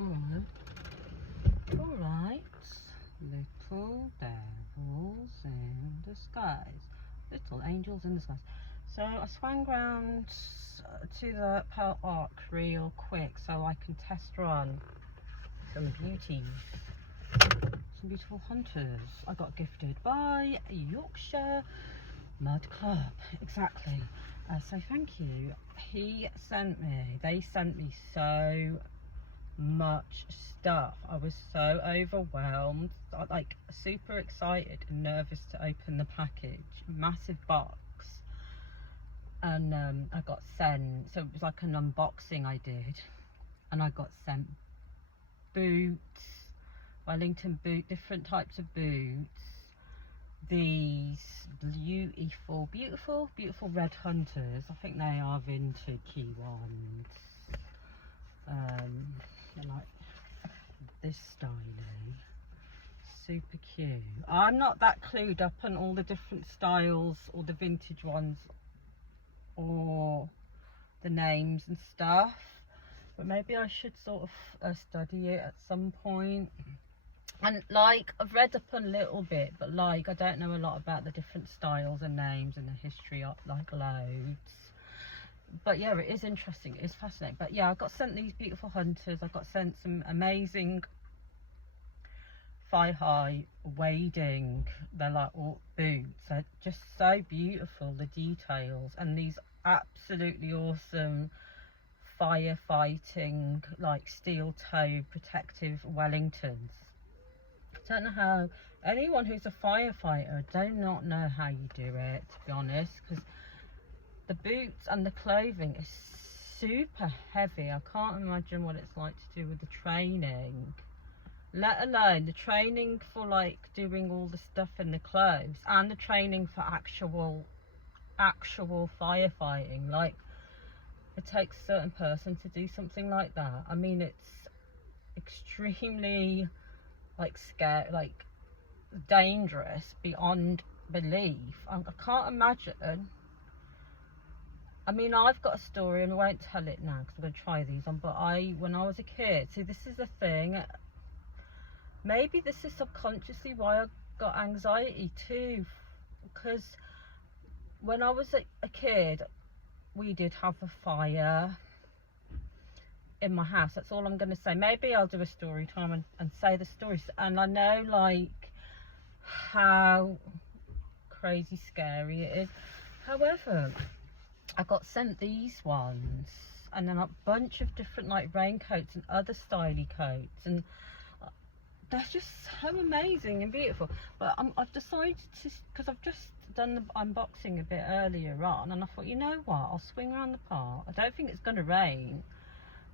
Alright. Alright. Little devils in disguise. Little angels in disguise. So I swung round to the Pearl Arc real quick so I can test run some beauties. Some beautiful hunters I got gifted by Yorkshire Mud Club. Exactly. So thank you. They sent me so much stuff. I was so overwhelmed, like super excited and nervous to open the package. Massive box. And I got sent, so it was like an unboxing I did, and I got sent boots, Wellington boot, different types of boots, these beautiful red hunters. I think they are vintage ones. They're like this styling, super cute. I'm not that clued up on all the different styles or the vintage ones or the names and stuff, but maybe I should sort of study it at some point. And like I've read up a little bit, but like I don't know a lot about the different styles and names and the history of like loads. But yeah, it is interesting, it is fascinating. But yeah, I got sent these beautiful hunters. I got sent some amazing thigh-high wading, they're like all boots. They're just so beautiful, the details, and these absolutely awesome firefighting like steel toe protective Wellingtons. I don't know how anyone who's a firefighter, I do not know how you do it, to be honest, because the boots and the clothing is super heavy. I can't imagine what it's like to do with the training, let alone the training for like doing all the stuff in the clothes and the training for actual firefighting. Like it takes a certain person to do something like that. I mean, it's extremely like scary, like dangerous beyond belief. I can't imagine. I mean, I've got a story and I won't tell it now because I'm going to try these on, but when I was a kid, see, this is the thing, maybe this is subconsciously why I got anxiety too, because when I was a kid, we did have a fire in my house. That's all I'm going to say. Maybe I'll do a story time and say the stories. And I know like how crazy scary it is. However, I got sent these ones and then a bunch of different like raincoats and other styly coats, and they're just so amazing and beautiful. But I've decided to, because I've just done the unboxing a bit earlier on, and I thought, you know what, I'll swing around the park. I don't think it's going to rain.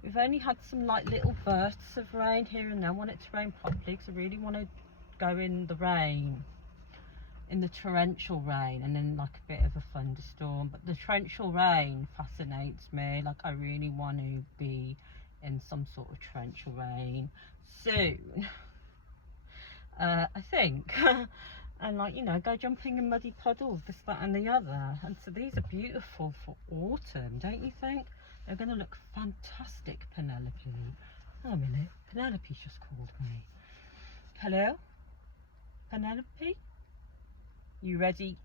We've only had some like little bursts of rain here and there. I want it to rain properly because I really want to go in the rain, in the torrential rain, and then like a bit of a thunderstorm. But the torrential rain fascinates me. Like I really want to be in some sort of torrential rain soon. I think. And like, you know, go jumping in muddy puddles, this, that and the other. And so these are beautiful for autumn, don't you think? They're going to look fantastic, Penelope. Oh, a minute, Penelope's just called me. Hello? Penelope? You ready?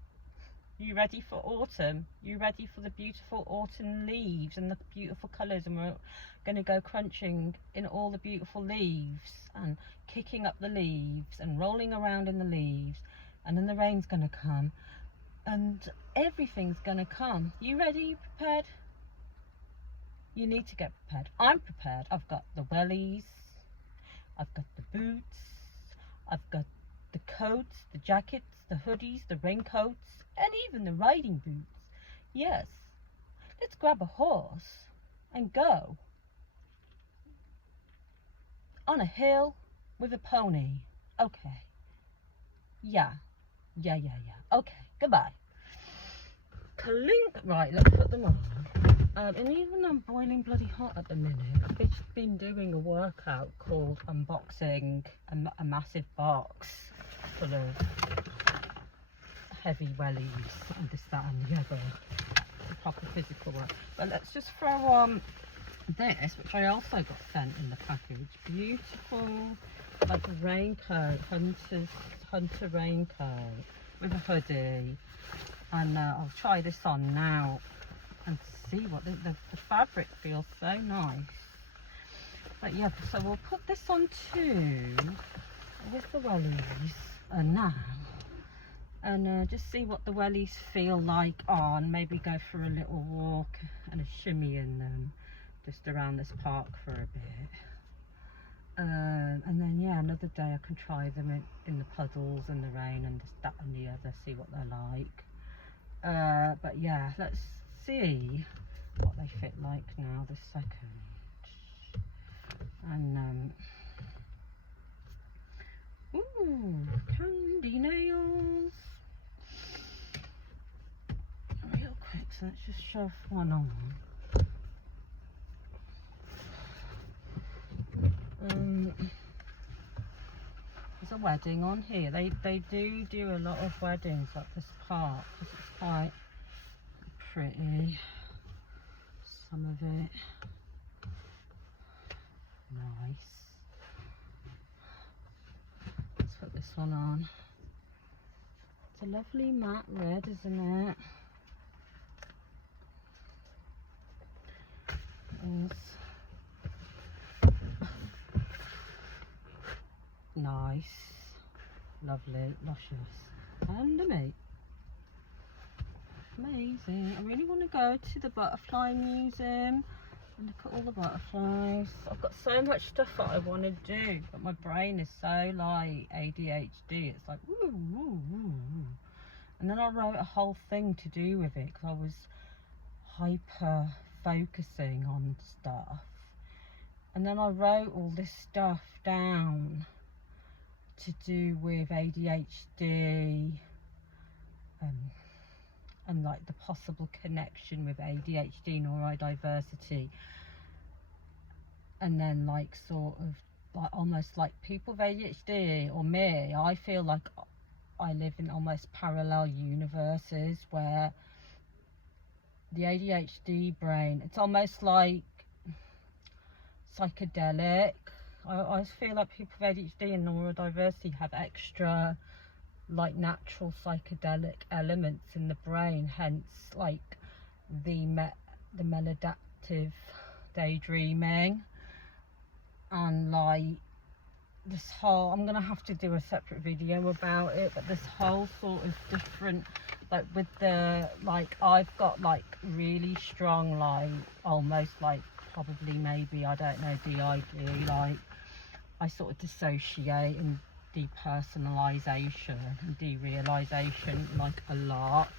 You ready for autumn? You ready for the beautiful autumn leaves and the beautiful colours? And we're going to go crunching in all the beautiful leaves and kicking up the leaves and rolling around in the leaves. And then the rain's going to come and everything's going to come. You ready? You prepared? You need to get prepared. I'm prepared. I've got the wellies, I've got the boots, I've got the coats, the jackets, the hoodies, the raincoats, and even the riding boots. Yes, let's grab a horse and go on a hill with a pony. Okay. Yeah. Okay, goodbye. Clink. Right, let's put them on. And even though I'm boiling bloody hot at the minute, I've just been doing a workout called unboxing a massive box full of heavy wellies and this, that and the other. The proper physical work. But let's just throw on this, which I also got sent in the package, beautiful like a raincoat, hunter raincoat with a hoodie, and I'll try this on now and see what the fabric feels so nice. But yeah, so we'll put this on too with the wellies now, and just see what the wellies feel like on. Maybe go for a little walk and a shimmy in them just around this park for a bit. And then yeah, another day I can try them in the puddles and the rain and this, that and the other, see what they're like. But yeah, let's see what they fit like now this second. And ooh, candy nails. Real quick, so let's just shove one on. There's a wedding on here. They do a lot of weddings at this park because it's quite pretty. Some of it nice. Let's put this one on. It's a lovely matte red, isn't it? Nice, lovely, luscious, and me. Amazing. I really want to go to the butterfly museum and look at all the butterflies. I've got so much stuff that I want to do, but my brain is so like ADHD. It's like woo, woo, woo, woo. And then I wrote a whole thing to do with it because I was hyper focusing on stuff, and then I wrote all this stuff down to do with ADHD and like the possible connection with ADHD, neurodiversity, and then like sort of like almost like people with ADHD or me, I feel like I live in almost parallel universes where the ADHD brain, it's almost like psychedelic. I feel like people with ADHD and neurodiversity have extra like natural psychedelic elements in the brain, hence like the maladaptive daydreaming, and like this whole, I'm gonna have to do a separate video about it, but this whole sort of different, like with the, like I've got like really strong, like almost like probably maybe, I don't know, DID, like I sort of dissociate and depersonalization and derealization like a lot.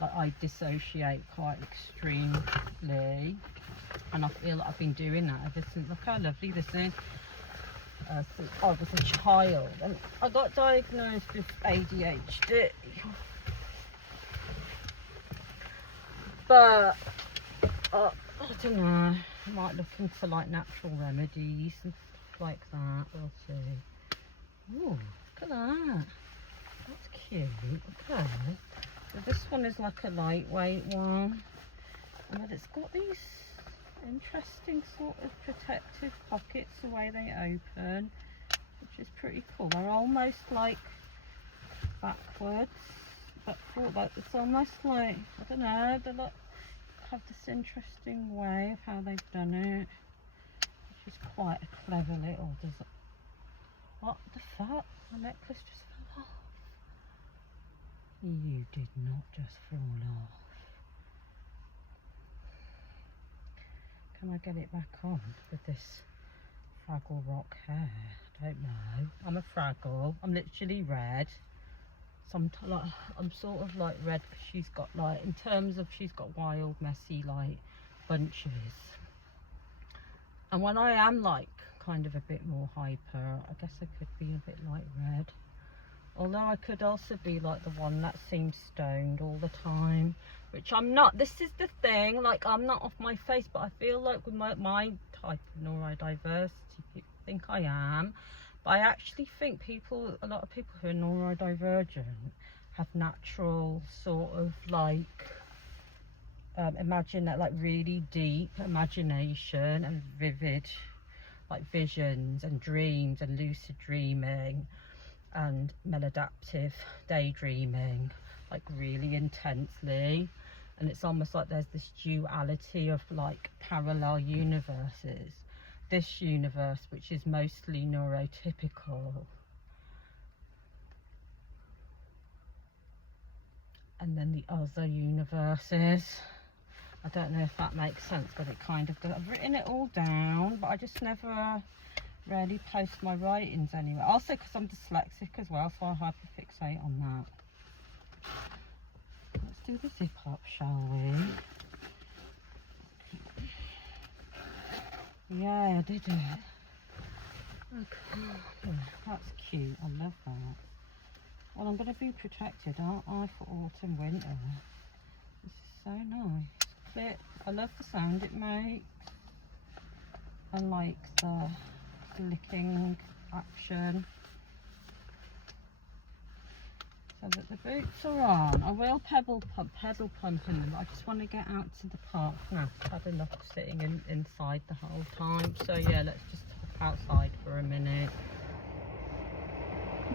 Like I dissociate quite extremely, and I feel like I've been doing that ever since. Look how lovely this is. Since I was a child, and I got diagnosed with ADHD, but I don't know, I might look into like natural remedies and stuff like that. We'll see. Ooh, look at that. That's cute. Okay. So this one is like a lightweight one. And then it's got these interesting sort of protective pockets the way they open, which is pretty cool. They're almost like backwards. But like it's almost like, I don't know, they like have this interesting way of how they've done it, which is quite a clever little design. What the fuck? My necklace just fell off. You did not just fall off. Can I get it back on with this Fraggle Rock hair? I don't know. I'm a Fraggle. I'm literally red. Like, I'm sort of like red because she's got like, in terms of she's got wild, messy like bunches. And when I am like kind of a bit more hyper, I guess I could be a bit like red. Although I could also be like the one that seems stoned all the time, which I'm not. This is the thing, like I'm not off my face, but I feel like with my type of neurodiversity, people think I am. But I actually think a lot of people who are neurodivergent have natural sort of like imagine that, like really deep imagination and vivid like visions and dreams and lucid dreaming and maladaptive daydreaming, like really intensely. And it's almost like there's this duality of like parallel universes. This universe, which is mostly neurotypical, and then the other universes. I don't know if that makes sense, but it kind of does. I've written it all down, but I just never really post my writings anywhere. Also because I'm dyslexic as well, so I hyperfixate on that. Let's do the zip up, shall we? Yeah, I did it. Okay, yeah, that's cute. I love that. Well, I'm going to be protected, aren't I, for autumn, winter? This is so nice. Clip. I love the sound it makes. I like the flicking action. So that the boots are on. I will pedal pump in them. I just want to get out to the park now. I've had enough sitting inside the whole time. So yeah, let's just talk outside for a minute.